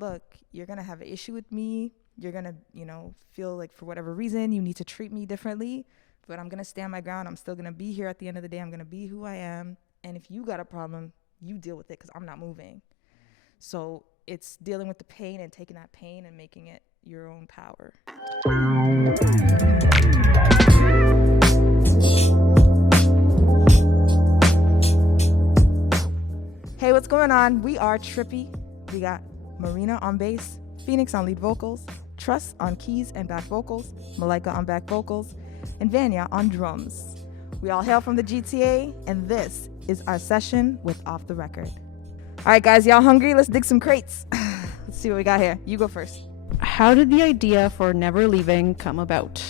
look, you're going to have an issue with me. You're going to, feel like for whatever reason you need to treat me differently. But I'm going to stand my ground. I'm still going to be here at the end of the day. I'm going to be who I am. And if you got a problem, you deal with it because I'm not moving. So it's dealing with the pain and taking that pain and making it your own power. Hey, what's going on? We are Trippy. We got Marina on bass, Phoenix on lead vocals, Truss on keys and back vocals, Malaika on back vocals, and Vania on drums. We all hail from the GTA, and this is our session with Off the Record. All right, guys, y'all hungry? Let's dig some crates. Let's see what we got here. You go first. How did the idea for Never Leaving come about?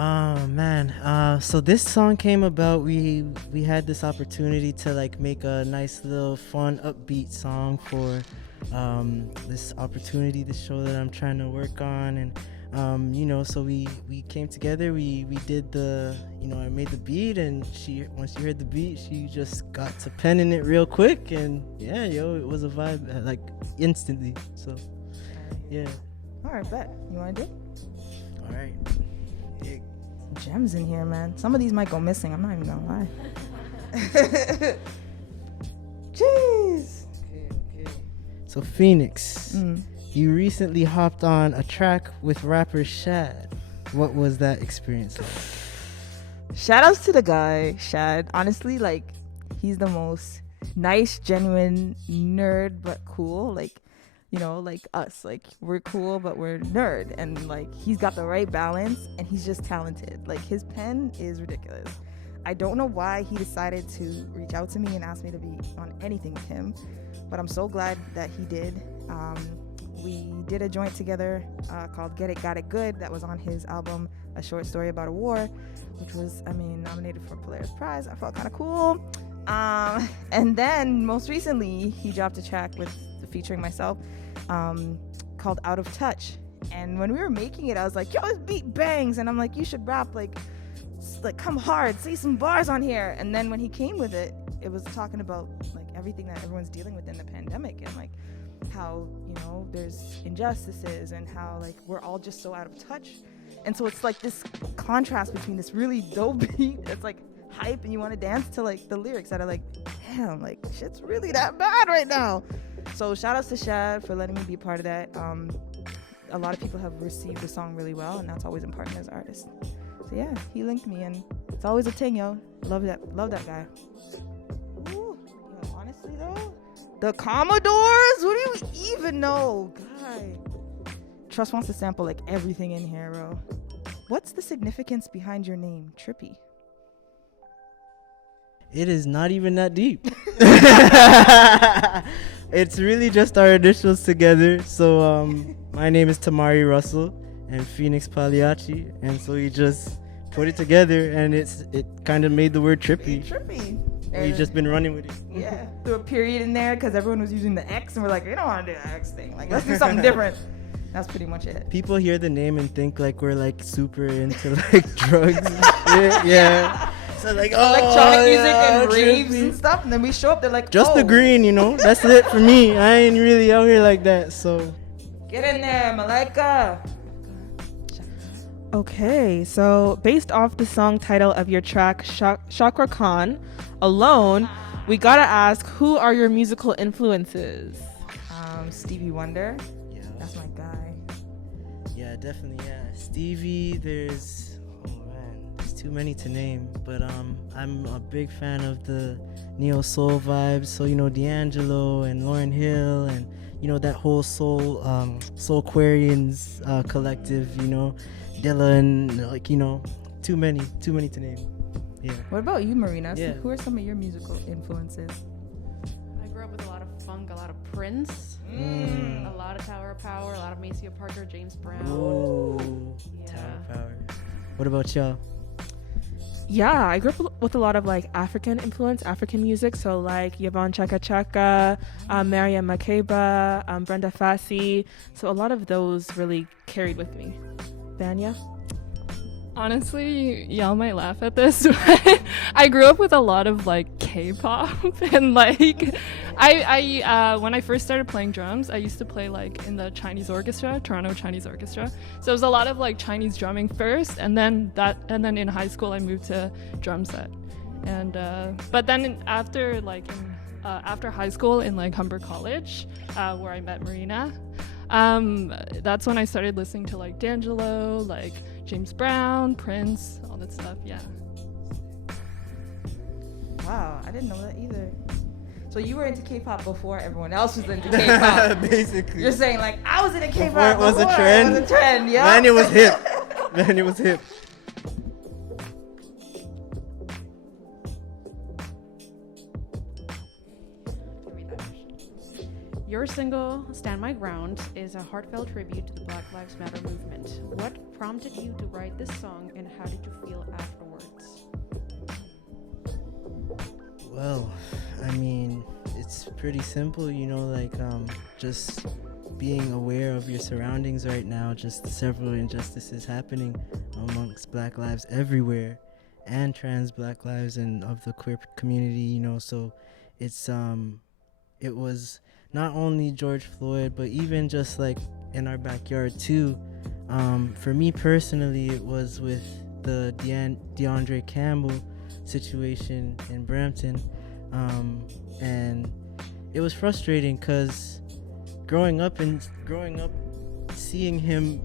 Oh man, so this song came about. We had this opportunity to like make a nice little fun upbeat song for this opportunity, this show that I'm trying to work on, and so we came together. We did I made the once she heard the beat, she just got to penning it real quick, and it was a vibe like instantly. So yeah. All right, bet. You want to do? All right. Yeah. Gems in here, man. Some of these might go missing. I'm not even gonna lie. Jeez. Okay. So Phoenix, you recently hopped on a track with rapper Shad. What was that experience like? Shout outs to the guy, Shad. Honestly, like, he's the most nice, genuine nerd, but cool. Like us. Like, we're cool, but we're nerd. And, like, he's got the right balance, and he's just talented. Like, his pen is ridiculous. I don't know why he decided to reach out to me and ask me to be on anything with him, but I'm so glad that he did. We did a joint together called Get It, Got It Good that was on his album, A Short Story About a War, which was, nominated for Polaris Prize. I felt kind of cool. And then, most recently, he dropped a track featuring myself called Out of Touch. And when we were making it, I was like, yo, this beat bangs. And I'm like, you should rap, like come hard, say some bars on here. And then when he came with it, it was talking about like everything that everyone's dealing with in the pandemic, and like how there's injustices, and how like we're all just so out of touch. And so it's like this contrast between this really dope beat that's like hype, and you want to dance to like the lyrics that are like, damn, like shit's really that bad right now. So shout outs to Shad for letting me be part of that. A lot of people have received the song really well, and that's always important as an artist. So yeah, he linked me, and it's always a thing, yo. Love that guy. Ooh, yo, honestly though, the Commodores, what do you even know, guy? Truss wants to sample like everything in here, bro. What's the significance behind your name, Trippy? It is not even that deep. It's really just our initials together. So my name is Tamari Russell and Phoenix Pagliacci, and so we just put it together, and it kind of made the word trippy. Trippy. We've just been running with it. Yeah, threw a period in there because everyone was using the X, and we're like, we don't want to do the X thing. Like, let's do something different. That's pretty much it. People hear the name and think like we're like super into like drugs and shit. Yeah. So like, electronic music and trippy raves and stuff, and then we show up, they're like, just the green, that's it for me. I ain't really out here like that, so get in there, Malaika. Okay, so based off the song title of your track, Chakra Khan, Alone, we gotta ask, who are your musical influences? Stevie Wonder. Yeah, that's my guy. Yeah, definitely. Yeah, Stevie. There's too many to name, but I'm a big fan of the neo soul vibes. So D'Angelo and Lauryn Hill, and that whole Soulquarians collective. Dilla, and too many to name. Yeah. What about you, Marina? Yeah. So who are some of your musical influences? I grew up with a lot of funk, a lot of Prince, a lot of Tower of Power, a lot of Maceo Parker, James Brown. Ooh, yeah. Tower of Power. What about y'all? Yeah, I grew up with a lot of like African music. So like Yvonne Chaka Chaka, Mariam Makeba, Brenda Fassie. So a lot of those really carried with me. Vania? Honestly, y'all might laugh at this, but I grew up with a lot of like K-pop and like I when I first started playing drums, I used to play like in the Chinese orchestra, Toronto Chinese Orchestra. So it was a lot of like Chinese drumming first, and then in high school I moved to drum set. And but then after high school in like Humber College, where I met Marina, that's when I started listening to like D'Angelo, like James Brown, Prince, all that stuff. Yeah. Wow, I didn't know that either. So you were into K-pop before everyone else was into K-pop. Basically. You're saying like I was into K-pop Before it was a trend. It was a trend, yeah. Man, it was hip. Man, it was hip. Your single, Stand My Ground, is a heartfelt tribute to the Black Lives Matter movement. What prompted you to write this song, and how did you feel afterwards? Well, I mean, it's pretty simple, you know, like just being aware of your surroundings right now, just several injustices happening amongst Black lives everywhere, and trans Black lives and of the queer community, you know, so it's it was not only George Floyd, but even just like in our backyard too. For me personally, it was with the DeAndre Campbell situation in Brampton, and it was frustrating because growing up seeing him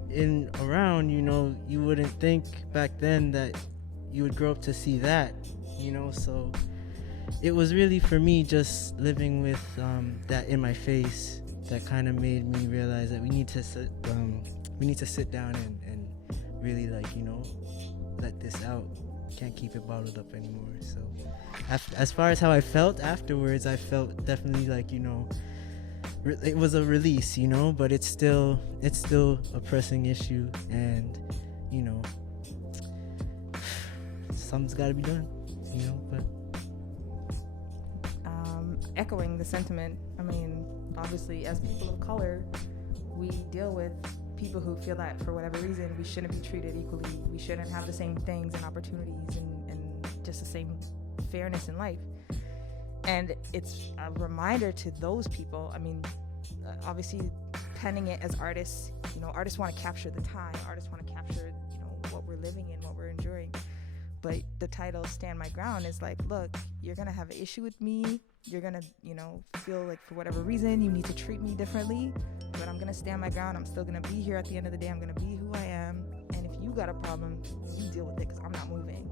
around, you know, you wouldn't think back then that you would grow up to see that, you know, so it was really for me just living with that in my face that kind of made me realize that we need to sit down and really, like, you know, let this out. Can't keep it bottled up anymore. So as far as how I felt afterwards, I felt definitely like, you know, it was a release, you know, but it's still a pressing issue, and, you know, something's got to be done, you know. But echoing the sentiment, I mean, obviously as people of color, we deal with people who feel that for whatever reason we shouldn't be treated equally, we shouldn't have the same things and opportunities and just the same fairness in life. And it's a reminder to those people. I mean, obviously penning it as artists, you know, artists want to capture the time, artists want to capture, you know, what we're living in, what we're enduring. But the title Stand My Ground is like, look, you're going to have an issue with me. You're going to, you know, feel like for whatever reason you need to treat me differently. But I'm going to stand my ground. I'm still going to be here at the end of the day. I'm going to be who I am. And if you got a problem, you deal with it, because I'm not moving.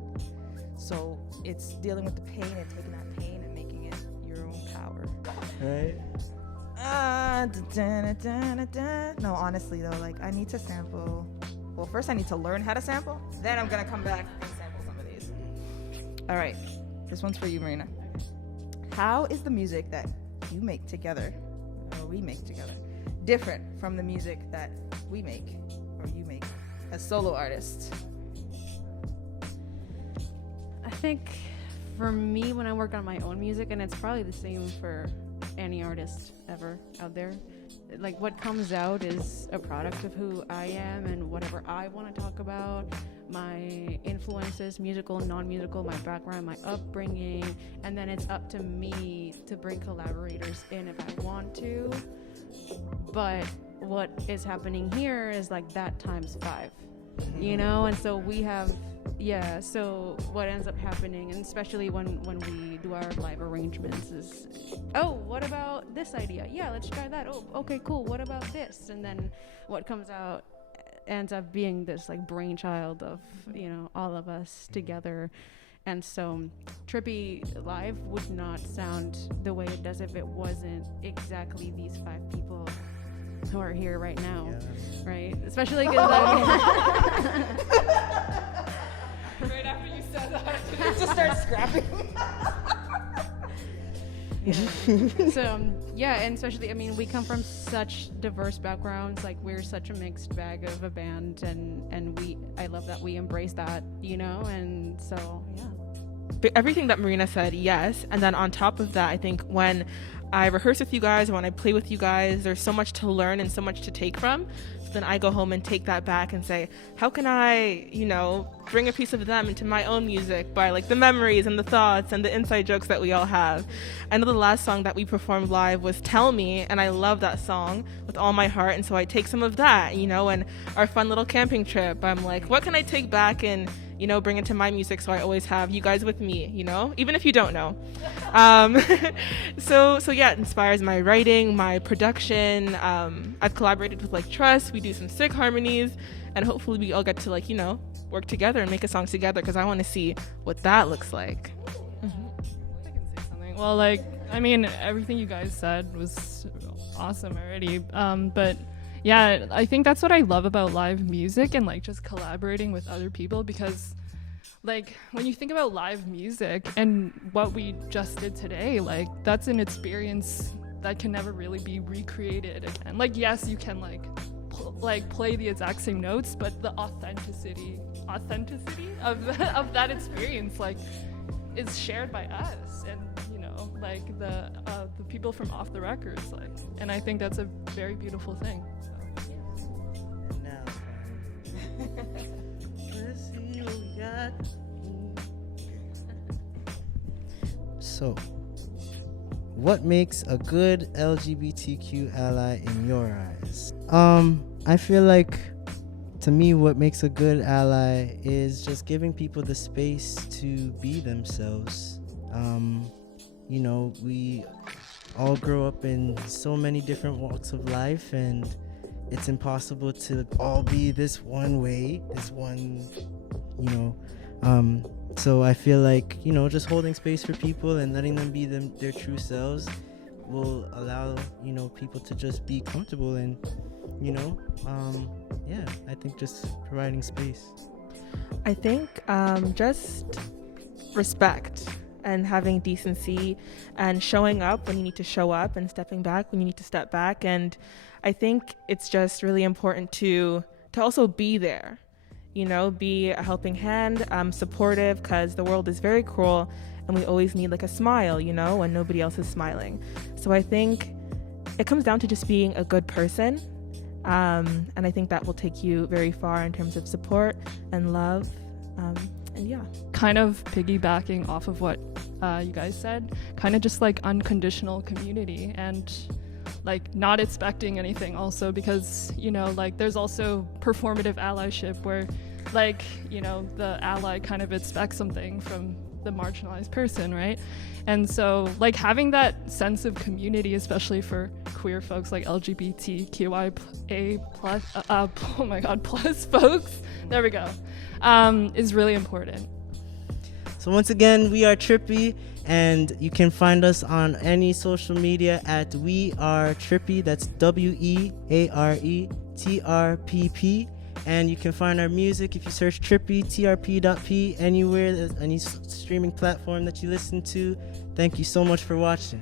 So it's dealing with the pain and taking that pain and making it your own power. right. No, honestly, though, like, I need to sample. Well, first I need to learn how to sample. Then I'm going to come back and sample some of these. All right. This one's for you, Marina. How is the music that you make together, or we make together, different from the music that we make, or you make, as solo artists? I think for me, when I work on my own music, and it's probably the same for any artist ever out there, like, what comes out is a product of who I am and whatever I want to talk about, my influences, musical, non-musical, my background, my upbringing, and then it's up to me to bring collaborators in if I want to. But what is happening here is like that times 5, you know? And so we have, so what ends up happening, and especially when we do our live arrangements, is, oh, what about this idea? Yeah, let's try that. Oh, okay, cool. What about this? And then what comes out ends up being this like brainchild of, you know, all of us together. And so Trippy live would not sound the way it does if it wasn't exactly these 5 people who are here right now, right? Especially because Right after you said that, It just starts scrapping. So and especially, I mean, we come from such diverse backgrounds. Like, we're such a mixed bag of a band, and I love that we embrace that, you know. And so But everything that Marina said, yes. And then on top of that, I think when I rehearse with you guys, when I play with you guys, there's so much to learn and so much to take from. then I go home and take that back and say, how can I, bring a piece of them into my own music by like the memories and the thoughts and the inside jokes that we all have. I know the last song that we performed live was Tell Me, and I love that song with all my heart, and so I take some of that, and our fun little camping trip, I'm like, what can I take back and bring it to my music, so I always have you guys with me, even if you don't know. So yeah, it inspires my writing, my production. I've collaborated with like Truss. We do some sick harmonies, and hopefully we all get to work together and make a song together, because I want to see what that looks like. I can say something. Well, everything you guys said was awesome already. But yeah, I think that's what I love about live music and just collaborating with other people, because when you think about live music and what we just did today, that's an experience that can never really be recreated again. Yes, you can play the exact same notes, but the authenticity of that experience is shared by us and the people from off the records, and I think that's a very beautiful thing. Let's see what we got. So, what makes a good LGBTQ ally in your eyes? I feel like, to me, what makes a good ally is just giving people the space to be themselves. We all grow up in so many different walks of life, and it's impossible to all be this one way, so I feel like, just holding space for people and letting them be their true selves will allow, people to just be comfortable and, I think just providing space. I think just respect and having decency and showing up when you need to show up and stepping back when you need to step back. And I think it's just really important to also be there, be a helping hand, supportive, because the world is very cruel and we always need a smile, when nobody else is smiling. So I think it comes down to just being a good person. And I think that will take you very far in terms of support and love. And yeah. Kind of piggybacking off of what you guys said, kind of just unconditional community and not expecting anything also, because there's also performative allyship where the ally kind of expects something from the marginalized person, right? And so having that sense of community, especially for queer folks like LGBTQIA plus folks, there we go, is really important. So once again, we are Trippy, and you can find us on any social media at We Are Trippy. That's WEARE TRPP. And you can find our music if you search Trippy, TRP.P, anywhere, any streaming platform that you listen to. Thank you so much for watching.